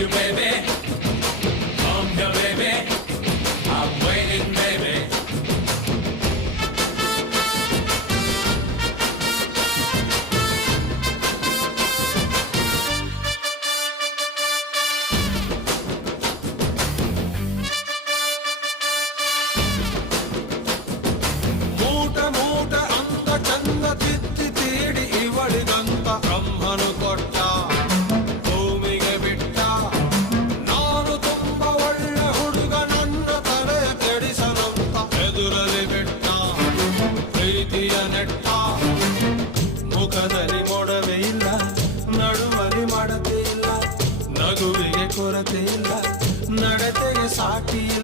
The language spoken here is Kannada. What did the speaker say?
you, baby. Come here, baby. I'm waiting, baby. ಮೂಟ ಮೂಟ ಅಂದ ಚಂದ ತಿತ್ತಿ ತೀಡಿ ಇವಳಿಗಂತ ಬ್ರಹ್ಮನು ಕೊಟ್ಟ, ಭೂಮಿಗೆ ಬಿಟ್ಟ. ನಾನು ತುಂಬ ಒಳ್ಳೆ ಹುಡುಗ, ನನ್ನ ತಲೆ ಕೆಡಿಸಲಂತ ಎದುರಲ್ಲಿ ಬಿಟ್ಟ, ಪ್ರೀತಿಯ ನೆಟ್ಟ. ಮುಖದಲ್ಲಿ ಮೊಡವೆ ಇಲ್ಲ, ನಡುವಲಿ ಮಾಡತೆ ಇಲ್ಲ, ನಗುವಿಗೆ ಕೊರತೆ ಇಲ್ಲ, ನಡತೆಗೆ ಸಾಟಿ